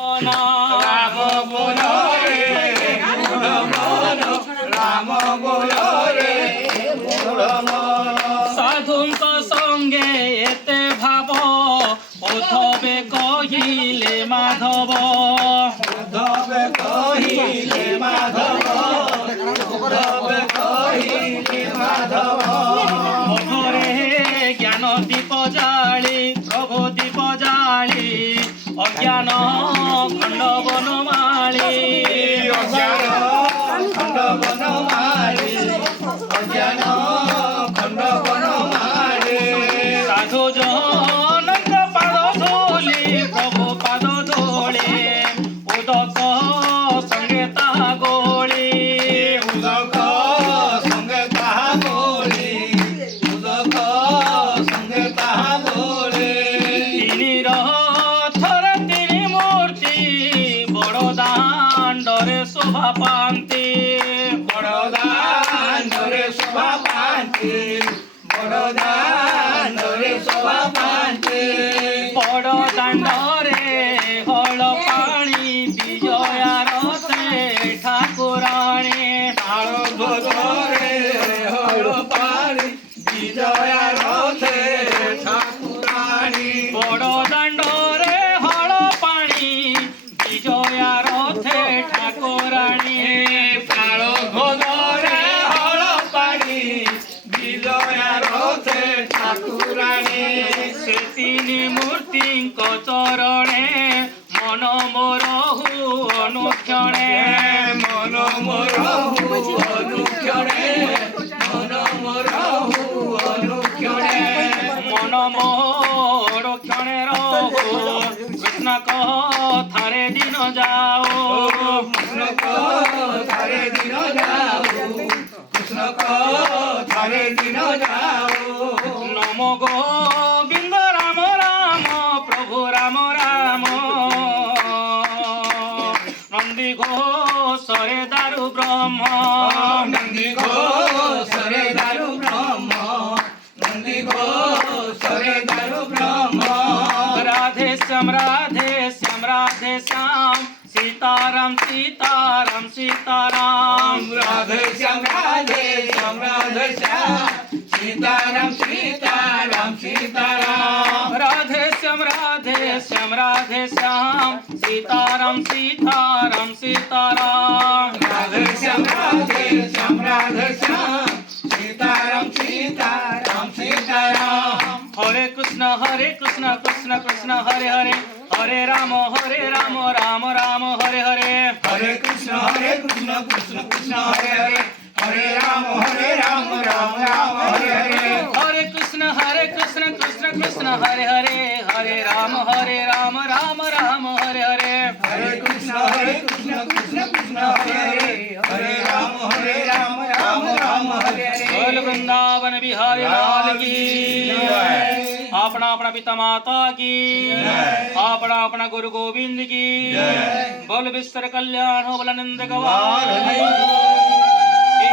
রাম বলো রে মোর মন, রাম বলো রে মোর মন। সাধুଙ୍କ সঙ্গে এতে ভাব, উদ্ধবে কহিলে মাধব। উদ্ধবে কহিলে মাধব, উদ্ধবে কহিলে মাধব। মঠরে জ্ঞান দীপ জালি, প্রভু দীপ জালি, অজ্ঞান খণ্ড বনমালী। অজ্ঞান খণ্ড বনমালী, অজ্ঞান খণ্ড বনমালী। সাধু জনଙ୍କ পাদ ধূলি, প্রভু পাদ ধূলি, উদক সঙ্গে তাহা গোলি। উদক সঙ্গে তাহা গোলি, উদক সঙ্গে তাহা গোলি। তিনি রথরে তিনি মূর্তি, বড় দাণ্ডরে শোভা পান্তি। বড় দাণ্ডরে শোভা পান্তি, বড় দাণ্ডরে শোভা পান্তি। বড় দাণ্ডরে হল পাଣି, বিজয়া রথে ঠাকুরাণী। তাଳ ধ্বজରେ ହଳ ପାଣି, ବିଜୟା ରଥେ ଠାକୁରାଣୀ। বড় দাণ্ডরে হল পাଣି, বিজয়া রথে ঠাকুরাণী। ତାଳ ଧ୍ୱଜରେ ହଳ ପାଣି, ବିଜୟା ରଥେ ଠାକୁରାଣୀ। ସେ ତିନି ମୂର୍ତ୍ତିଙ୍କ ଚରଣେ, ମନ ମୋର ଅନୁକ୍ଷଣେ। ମନ ମୋର ଅନୁକ୍ଷଣେ, ମନ ମୋର ଅନୁକ୍ଷଣେ। মন মোর ক্ষণে রহু, কৃষ্ণ কথারে দিন যাও। কৃষ্ণ কথারে দিন যাও, কৃষ্ণ কথারে দিন যাও। নম গোবিন্দ রাম রাম, প্রভু রাম রাম। নন্দী ঘোষরে দারু ব্রহ্ম, নন্দী ঘোষরে দারু ব্রহ্ম, নন্দী ঘোষরে দারু ব্রহ্ম। রাধে শ্যাম রাধে শ্যাম রাধে শ্যাম, সীতারাম সীতারাম সীতারাম। রাধে শ্যাম রাধে শ্যাম রাধে শ্যাম, সীতারাম সীতারাম সীতারাম। রাধে শ্যাম রাধে শ্যাম রাধে শ্যাম, সীতারাম সীতারাম সীতারাম। রাধে শ্যাম রাধে শ্যাম রাধে শ্যাম, সীতারাম সীতারাম সীতারাম। হরে কৃষ্ণ কৃষ্ণ কৃষ্ণ হরে হরে, হরে রাম রাম রাম হরে হরে। হরে কৃষ্ণ কৃষ্ণ কৃষ্ণ হরে হরে, হরে রাম রাম রাম হরে হরে। হরে কৃষ্ণ কৃষ্ণ কৃষ্ণ হরে হরে, হরে রাম রাম রাম হরে হরে। হরে কৃষ্ণ কৃষ্ণ কৃষ্ণ হরে হরে, হরে রাম রাম হরে হরে। बोल वृंदावन बिहारी लाल की, अपना अपना पिता माता की, अपना अपना गुरु गोविंद की। बोल विश्व कल्याण हो, बोल नंद गवार।